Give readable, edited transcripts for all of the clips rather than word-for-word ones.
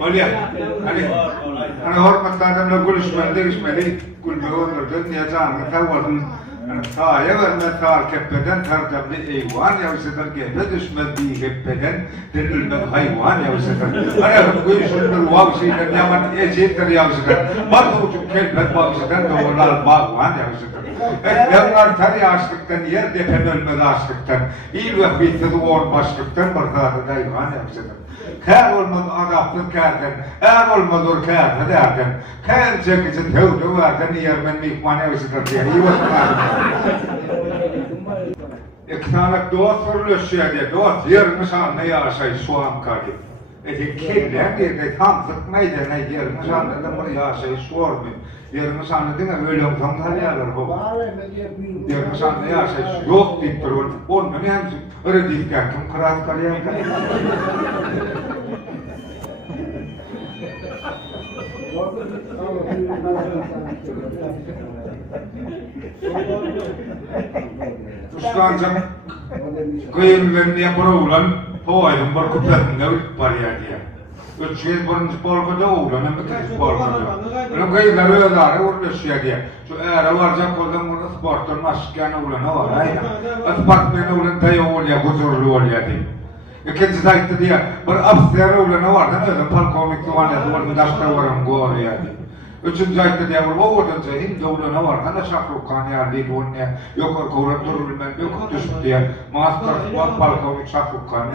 Olya, hani hormatlı adamla görüşmeli, kulübe olurdu, niye canlı tavrın, sahaya verme sağ keppeden tardamlı eyvan yavşadır gebe düşmediği keppeden denilmez hayvan yavşadır. Hani bu işindir vavşiler yaman ecettir yavşadır. Bazı uçuk kelbet vavşadır doğrular bağvan yavşadır. Eklemler tari açlıktan, yer depen ölmez açlıktan, il ve bitti doğru başlıktan bardağı dayvan yavşadır. Kâr olmaz adaptır kârden, eğer olmaz kârden derden, kâr çekici tevdi verden yermen mihman evsidir diye iyi bakımlar. İknalık dost soruluşuyor dost yerimiz anne yaşay soğan kadı. Kellen bir tam sıkmaydı ne yerimiz anladım bunu yaşay sormuyor. Yerimiz anladın mı öyle omzamlar yalar bu. Yerimiz anne yaşay yok deyip durur. Onun hem öyle deyip kim kırat kalıyor. Ustancam kıyımlarını yapar oğlan havaydım var kuplatında var ya diye. Üçüncü birinci polkada oğlan hem ikinci polkada. Benim kıyımları ödari uğraşıyor diye. Şu eğer varacak oğlan burada sportun maskeni oğlan var aynen. Sportmen oğlan dayı oluyor, huzurlu oluyor diye. İkinci dayıktı diye bir absteri oğlan vardı öyle palkomik duvarda duvarın daşta varım goğru ya diye. Üçüncü ayette diye var, o orada zehim doğuluna var, da şahrukkan yerliydi onun ya, yok kovrat durulmen, yok düşüp diye, master spot palkovik şahrukkan.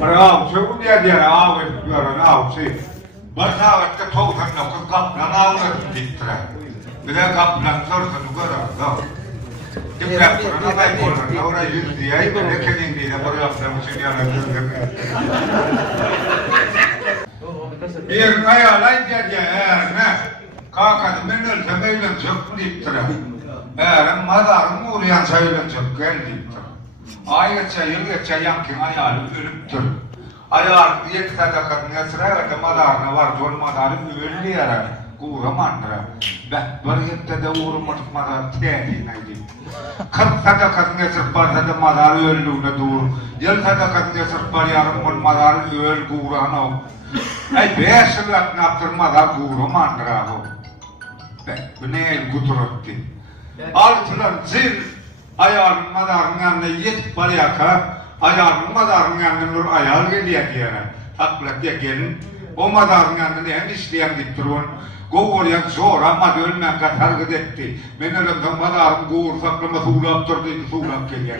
Bravo, şu diye diye, ağabey, diyorum, ağabey, basavette toğutan yok, kaplan ağabey gittire. Bir de kaplan sorsun, görür, Kim yaptığına da yapılır. Orada yüz diye, böyle kendin diye buraya yaptığımızın yanıdır. Bir ayağlayın diye eğer ne? Kalkadı ben ölsem eğlenecek mi deyip tıra. Eğer madarım uğrayansa eğlenecek gel deyip tıra. Ay geçe yıl geçe yankin ayağı ölüptür. Ayağı yek sadakatın esraya da madarına var. Zor madarım öldü yere. Kuğramandıra. Bariyette de uğramadık madar teyliğine deyip. Kırk sadakatın esraya da madarı öldüğüne dur. Yıl sadakatın esraya yarım madarı öl kuğrana o. Ay beş yıllat naptır madar kuğramandıra o. Bu ne el kuturutti. Altılar zil ayağının madarın yanına yetip bariyaka ayağının madarın yanına ayağı geliyor diyene. Taklak diye gelin. O madarın yanına hem işleyen deyip durun. Goğuryan zor ama ölmen katargıd etti. Ben elimden madarım goğur saklama suğlap durdu, suğlap geliyor.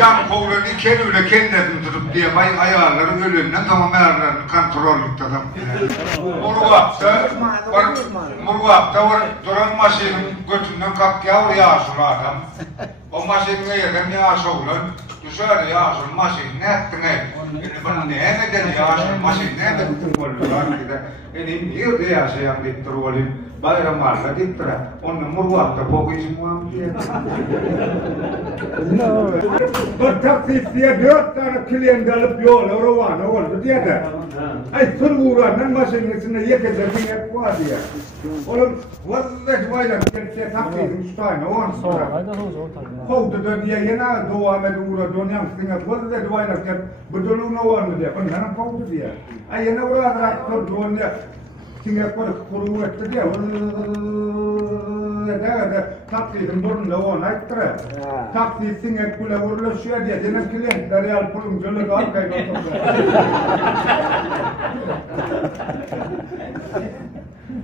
Yan koğulan iken öyle kendini tutup diye bay ayarların ölünden tamam ayarlarını kontrollükte adam. Murgapta var duran maşinin götünden kalk yavru yağsın adam. O maşinin yerden yağsı olan dışarı yağsın maşin ne ettin ne? Bana ne eden yağsın maşin ne eden bütün kollular gide. Enim bir de yaşayan dittir olayım. Bayramarla dittir. Onun murgapta poğu için var mı diye. Bir taksif diye 4 tane klient alıp yola rovan oldu diye de. Ay sırguranın maşinin içinde yekede bir yer var diye. Oğlum vallahi vayla bir taksifin üstüne on sonra. Kovdu da diye yine devam ediyor dönüyor stinga vallahi vayla bir dönüyor var mı diye. Ondan kovdu diye. Ay yine orada dönüyor. Singapur kuru etti diye. Da taksifin burnunda on ayıttı. Taksif Singapur'la uğraşıyor diye. Yine klient real pulum jölü arkaya oturdu.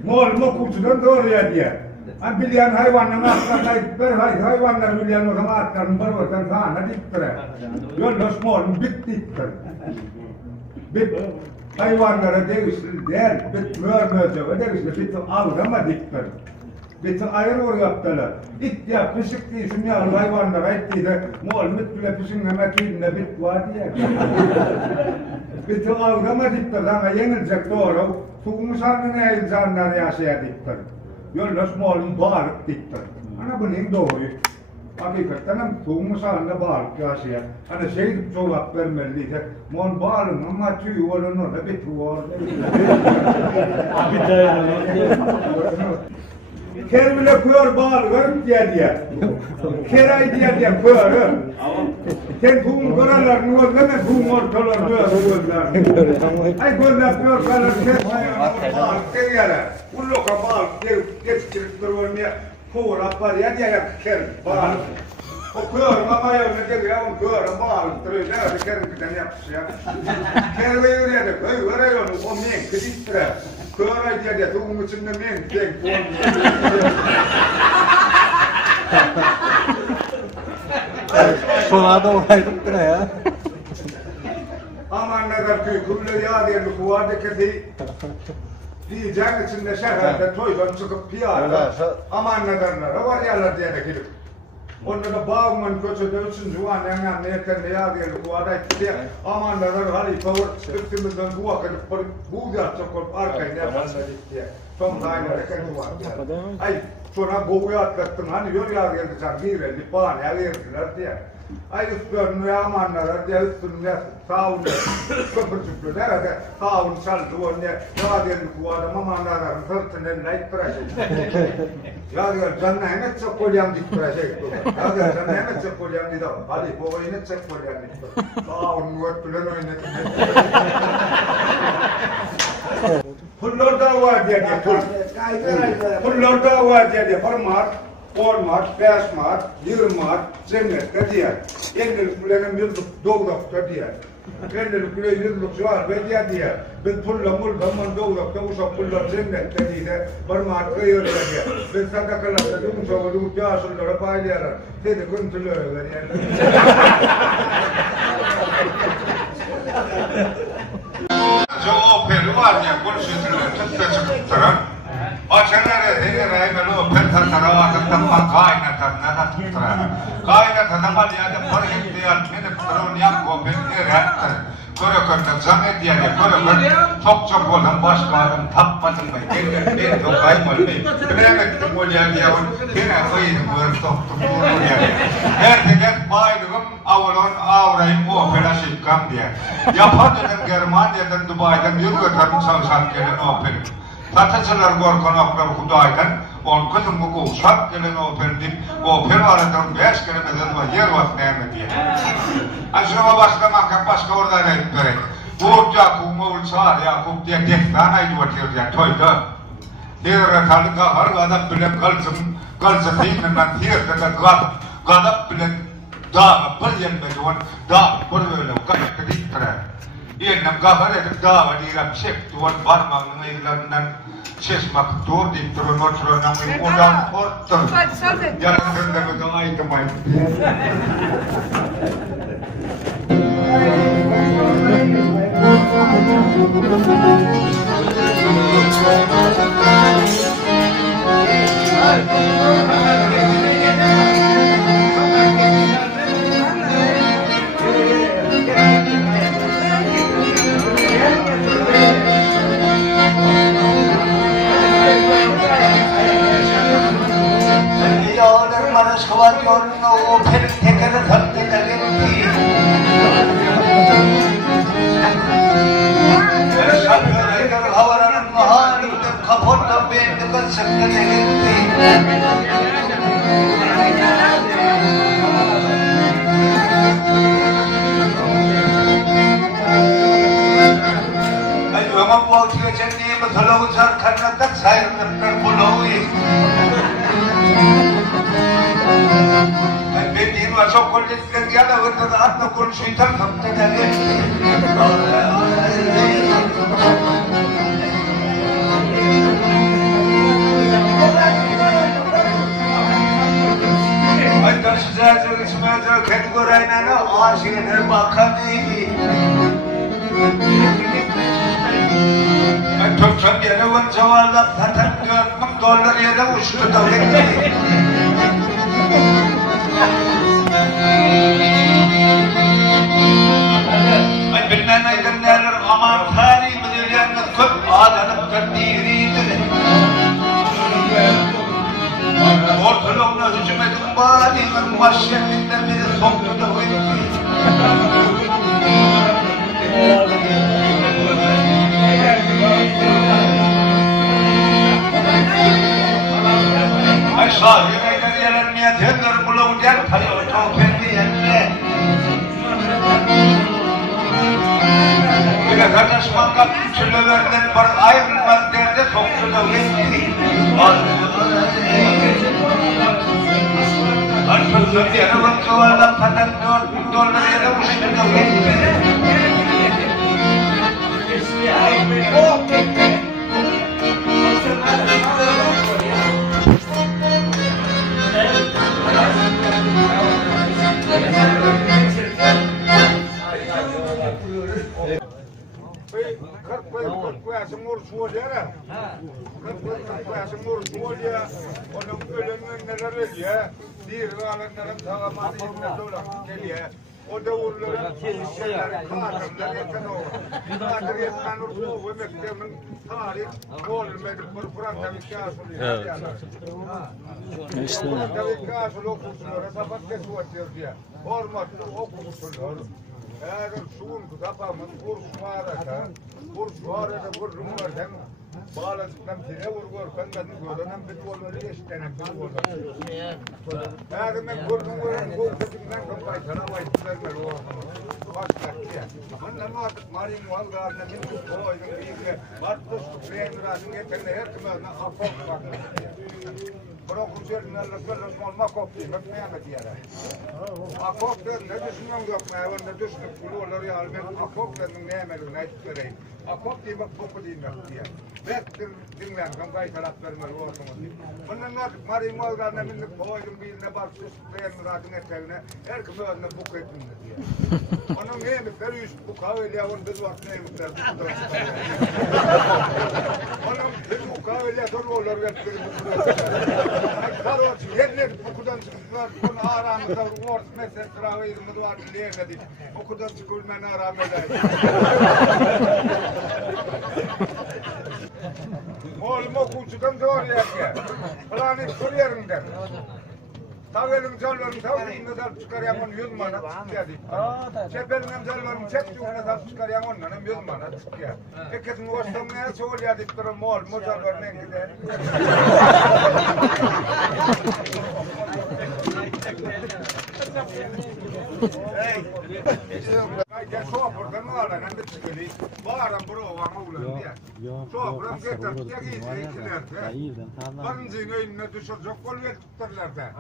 Mol mokucudan doğruya diye. An biliyan hayvanın aklına hayvanlar biliyan o zaman atlarını barvatan sahana diktir. Yoldaş molun bittiktir. Bit hayvanlara değiştir der, bit mörmöze değiştir, bit ağzama diktir. Bit ayrı or yaptılar. İt ya pişik diye şunu ya hayvanlara etti de mol mütlüle pişin hemekiyle bit var diye. Bit ağzama diktir ama yenilecek doğru. Tuğmusanın insanlar yaşaya diktir. Yoldaş molun bağırıp diktir. Ana bunun doğru. Hakikaten tuğmusanla bağırıp yaşaya. Hani şey cevap vermeliyse, mon bağırın ama tüy olun orada bit var. Ker bile koyar bağırır diye. Keray diye koyar. Sen bugün koyarlar ne olur ne bugün ortalar ne olur. Ay koyarlar koyar kalır sen bağır diye. Ulloka bağır geçtirip durur diye. Koyar apar ya diye ker bağır. O koyar mama ya ne diye ya o koyar bağır duruyor ya ker giden yapmış ya. Ker ve yürüyor da koyar ya o men keditre. Koyar diye tuğum içinde men tek koyar. Sonra da olaydık da ya. Aman nazar köy kulları yağdı kuvardaki diyeceğin içinde şehirde toydan çıkıp piyada aman nazarlara var yalar diye de gidip. Onda da bağımın köşede üçüncü var yanyan niyetinde yağdı kuvardaki diye aman nazar hali kavur üstümüzden bu vakit bu da çok arkayı yaparlar diye. Son dairede kendi var. Ay sonra kokuyu atlattın hani yol yağdı sen bir verdi bağını verdiler diye. Ay üstünü amanlar diye üstünü sağını köpürtüklü nerede sağını saldı onu yağdı kuvada amanların sırtının layıktıracak. Yağdı canına hemen çok kolyam diktiracak. Yağdı canına hemen çok kolyam diktiracak. Hadi bu oyunu çok kolyam diktiracak. Sağını örtülen oynatın. Pullarda var diye Pullarda var diye Mart, 10 Mart, 5 Mart, 20 Mart, cennette diye. Endilik bilenim yıllık doğdakta diye. Endilik bile yıllık var ve diye. Biz pulla mulgaman doğdakta uşak pullar cennette diye. Bir Mart kıyırlar diye. Biz sadakalarda dumuşağı yaşıllara paylayalar. Dedi küntülüyorlar yani. O peri var ya, konuşuyorlar, tütte çıktıran. Açanları denir o pentatara vakıttan kaynatan nada tutturan. Kaynatan ama yani parayı diyen benim kırın yapma beni reaktör. Körükörden zahmet diye körükör çok olan başkanım tapmadım ben. Gelin çok kaymalı değil. Bilemedim o yerdi ya. Yine kıydım böyle toptum doğru yani. Gerçekten baydığım avulun avrayım o felaşit kam diye. Yapadın Germanya'dan Dubai'den yürüten çalışan gelin o perim. Satıcılar korkan oklar Kuday'dan, on kızım bu uşak gelen operdim, oper aradan 5 kilometre var, yer var neyme diye. Aşırıma başka orada ne göre. Bu Yakup Mağul Çağır, Yakup diye deftanaydı batıyor diye, toyda. Diğer kalıka har gadap bilen kalsın dinlenen diğer gadap bilen dağı bir yenmedi on, dağı bir böyle gayet diktere. Yennem kahar edip dağı diğer çek duvar parmağının eğilerinden sesmak dur deyip durun oturun ama ondan korktum. Yarın da bir aydımayım. Ortalığına hücum edin bari, başlarından biri soktu da uyudu. sağ yemekleri yelenmeye tendir buluğu gel kalıyor tavpendi yerine. Bir de kardeş mangal çöllerden var ayrılmaz derdi soktu da geçti. Artık diğer vakıvarla patat $4 ya da uçtu da geçti. Semur suolya, semur suolya, onun ölümün neler ya, bir alanların tamamını dolar geliyor. O da uğurların şeyleri kadınlar yeter o. Kadın yetmen o ve mektemin tarih olmadı Kur'an'da bir kâsıl. İşte. Kur'an'da bir kâsıl okursunlar, sabah kesuatıyor diye. Hormatlı okursunlar. Eğer suyun kapamın kurs var da kurum var hem bağlasından tire vurgur kandan gördüğüm bir kolları geçtiğine bir kolları. Eğer ben kurum vuran koltuğundan kampay saraylar mı o? Başka diye. Ama artık marin valgarla min koydum bir martus kremrasın getirdi her kimden afok var. Profesyonel nasıl makop değil, bakmaya diyorlar. Akop'ta ne düşünüyorum yok mu? Ne düşünüp kulüpleri almak Akop'ta ne emeli ne istiyorlar. Akop diye bak topu değil mi diye. Bektir dinlen kampay taraflarına ortamı. Bunun artık mari mallarına minnet koydum bir ne bak süsleyen radın eteğine her kimden bu kıytın diye. Onun neymiş periş bu kahveli avun bir vakit neymiş der. Onun bu kahveli torbalar getirir. Karot yerler okuldan çıktılar. Bunu aramızda vurdu mesela travmaydı var diye dedi. Okuldan çıkılmayan aramızda. Oğlum okulcudan doğru ya. Falan hep soruyorum. Tavelim çalvarım tavelim nazar çıkarayamon yılmana çıkıyor. Çepelim çalvarım çektiğim nazar çıkarayamon nanım yılmana çıkıyor. Eketin hoşlanmaya soğuyor diktir mol mozar ne gider. Gel şoförden mi var lan ne çıkıyor? Bağıran bro ama ulan diye. Şoförden getir diye Varıncın önüne düşecek kol verdirlerdi.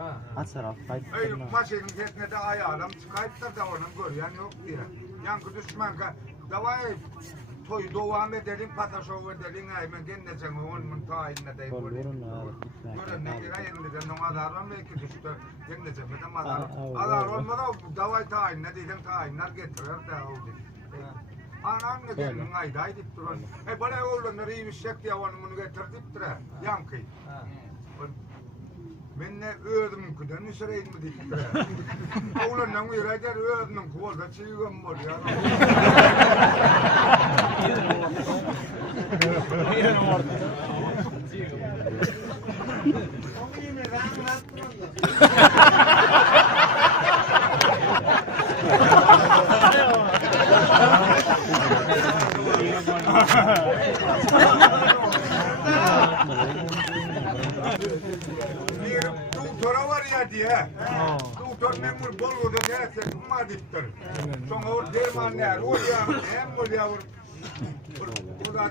Ey maşinin ketine de ayağım çıkayıptır da onun görüyen yok diye. Yankı düşman ka davayı toy devam edelim pataşov edelim aymen genne sen onun tayinine de böyle. Gören ne ayında da nomadarım belki düştü. Genne sen de madar. Adar olmadı davayı tayinine dedim tayinler getirir de oldu. Anam ne gelin ayda edip durun. Böyle oğlanları iyi bir şey diye onu getirdik tıra. Yankı. Ben ne öldüm kıdan ne sırayım mı dedik tıra. Oğlandan uyaraylar öldüm kuvalda çiğgim var ya. Doktora var ya diye. Doktor memur bol da derse madiptir. Sonra o dermanlar o ya hem o ya o da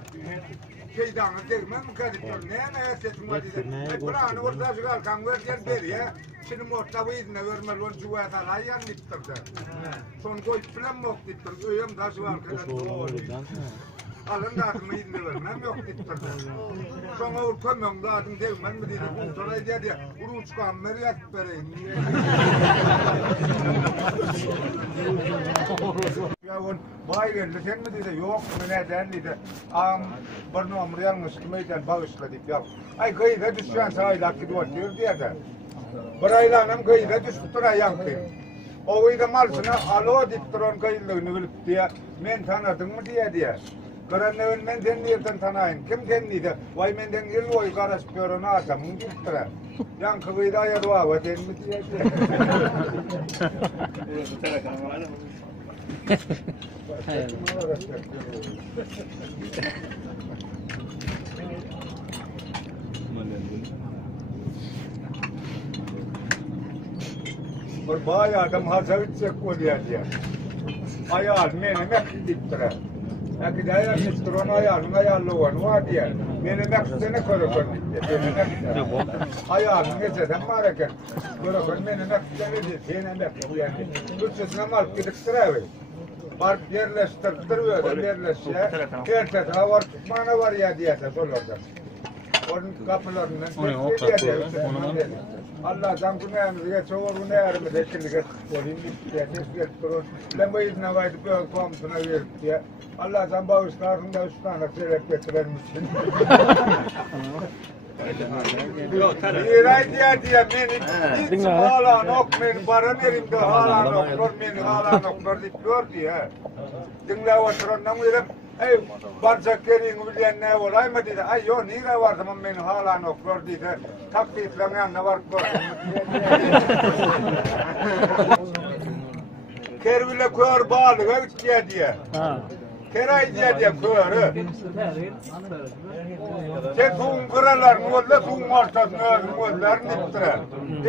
şeyden derman kadiptir. Ne seçim var diye. Kur'an orada çıkar kan ver gel ya. Şimdi muhtaviz ne vermel on cuvata layan diptir. Son koy plan muhtaviz uyum taşı var kadar. Alın da aklına izin vermem yok diptir. Sonra o kömüm da adım devmen mi dedi. Bu sonra dedi. Uruç kamerayı atıp vereyim. Ya on baygeldi sen mi dedi. Yok mu neden dedi. Barno amriyan mıskımeyden bağışladık ya. Ay kıyıda düşen sahilak gidiyor diyor diye de. Burayla kıyıda düşüp durayan kıyım. O kıyıda malsına alo diptir on kıyıldığını bilip diye. Men tanıdın mı diye. Karanlığı men denliyerden tanayın. Kim denliydi? Vay menden yıl oy karas piyarına atam. Gittiler. Yan kıvıyda ayadı var. Denmi diye. Bir bayağı adam hasa bitecek oluyor diye. Ayağın menemek diptire. Eki de ayak diptire onu ayağlı olan var diye. Menemek seni körükön diye. Ayağın geçeden var eken. Körükön menemek seni diye. Menemek diye. Üçüsüne mal gidiktirevi. Bark yerleştirtiriyor, yerleşiyor. Kertede var, tutmana var ya diyese sorulacak. Onun kapılarından tekliyor diye. Allah'tan günahımızı geç, oğul günahımızı ekili geç. Olayım diye, geç durur. Ben bu izine vaydı böyle komutuna verip diye. Allah'tan bağışlarında üç tane seyrek getirelim için. Bir ay diye beni hiç hala ok beni barın elimde hala oklar beni hala oklar diyor diye. Dinle oturandan verip ey barcak gelin bilen ne olay mı dedi. Ay yo niye vardı ama beni hala oklar dedi. Takditlen yanına var kor. Kervile koyar bağlı diye. Keray diye koyar. Sen tuğun kırarlar, nuvalle tuğun ortasını nuvallar niptire.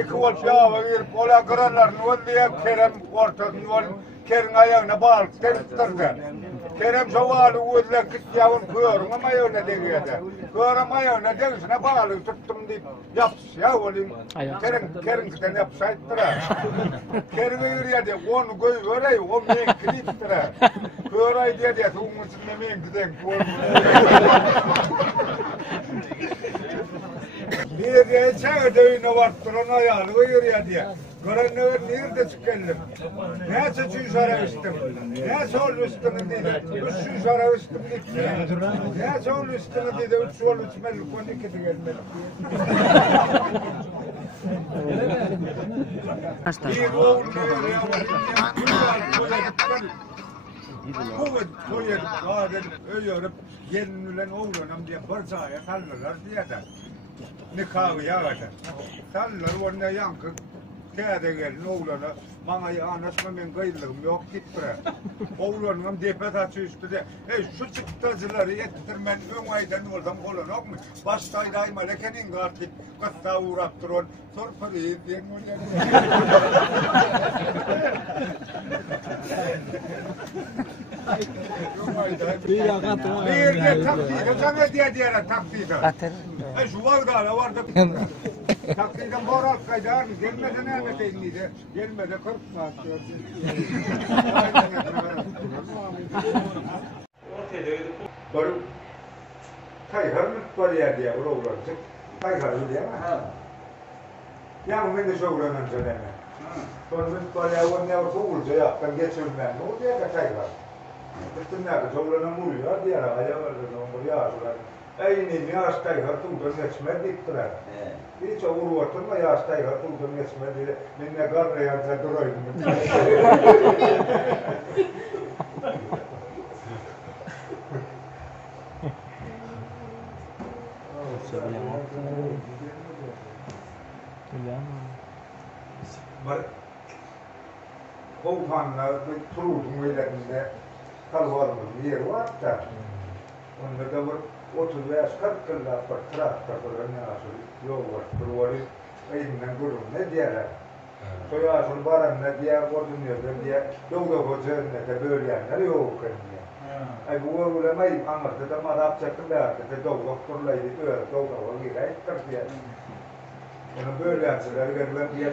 İki ol şahı verip ola kırarlar, nuvalliye kerem ortasını nuval kerin ayağına bağlık tenittirdi. Kerem şavalı uğurla kıt yavun koyarım ama öyle degiyede. Koyarım ayağına degisine bağlı tuttum deyip yapsız ya olayım. Kerin kıten yapsaydıra. Kerin yürüye de onu koy verey, o menkli ittire. Koyaray diye de tuğun içinde menkiden bir de çay ödevine varttır onu ayağını yürüye diye. Görenler nerede çıkalım? Ne çocuk sarayıştım? Ne sol üstünü dedi? Üç şu sarayıştım dedi. Ne sol üstünü dedi? Üç sol üstünü konu kedi gelmedi. Bir oğul ne ya? Kuvvet koyup, ağrıp, öğürüp, yenilenen oğlanım diye fırsaya sallarlar diye de. Nikahı yağacak. Sallar onunla yankı. Kâde gelin oğlana, bana anasma ben kayıllığım yok gitmire. Oğlanım depet açı üstüde. Şu çıktacıları yettirmen ön aydan oldum olan yok mu? Baştayda ayma lekenin artık katta uğraktır on. Torparı diyen oraya. Bir de takdide, sana diye takdide. Şu varda vardı. Takdiden borak kaydar, gelmeden elbette inliydi. Gelmede 40 saat gördüm. Baru kaygarlık var ya diye uğraştık. Kaygarlı diye mi? Yani ben de çok uğraşan söyleme. Sonra var ya o ne varsa uğraşa yaptan geçiyorum ben. O diye de kaygar. Bütün ne kadar çok uğraşan vuruyor diye ayağı var. Onu yağışlar. Aynı yaştayı tuğdan geçmedik tıra. Hiç uğraştırma yaştayı tuğdan geçmedi. Minne garrayanca durayım. Kovhanla turudum öyle kalvarımız yer var da. Onda da var 30 yaş 40 yılda traktör ne asıl yol var. Kurvarı elinden gurur ne diyorlar. Soya asıl baran ne diye ordun diye yolda hocanın da böyle yerler yok diye. Ay bu ulemayı anlattı da madap çakın da doktorlaydı diyor doktor gibi diye. Onu böyle yapsalar ben diye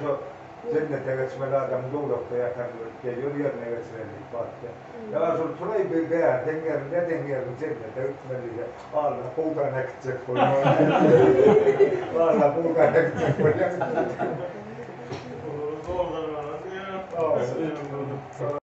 cennete geçmeli adam doğrultuda yakan geliyor yerine geçirelim baktı. Ya sonra turayı bir değer dengerin cennete gitmeli. Allah bulgana gidecek koyma. Allah bulgana gidecek koyma.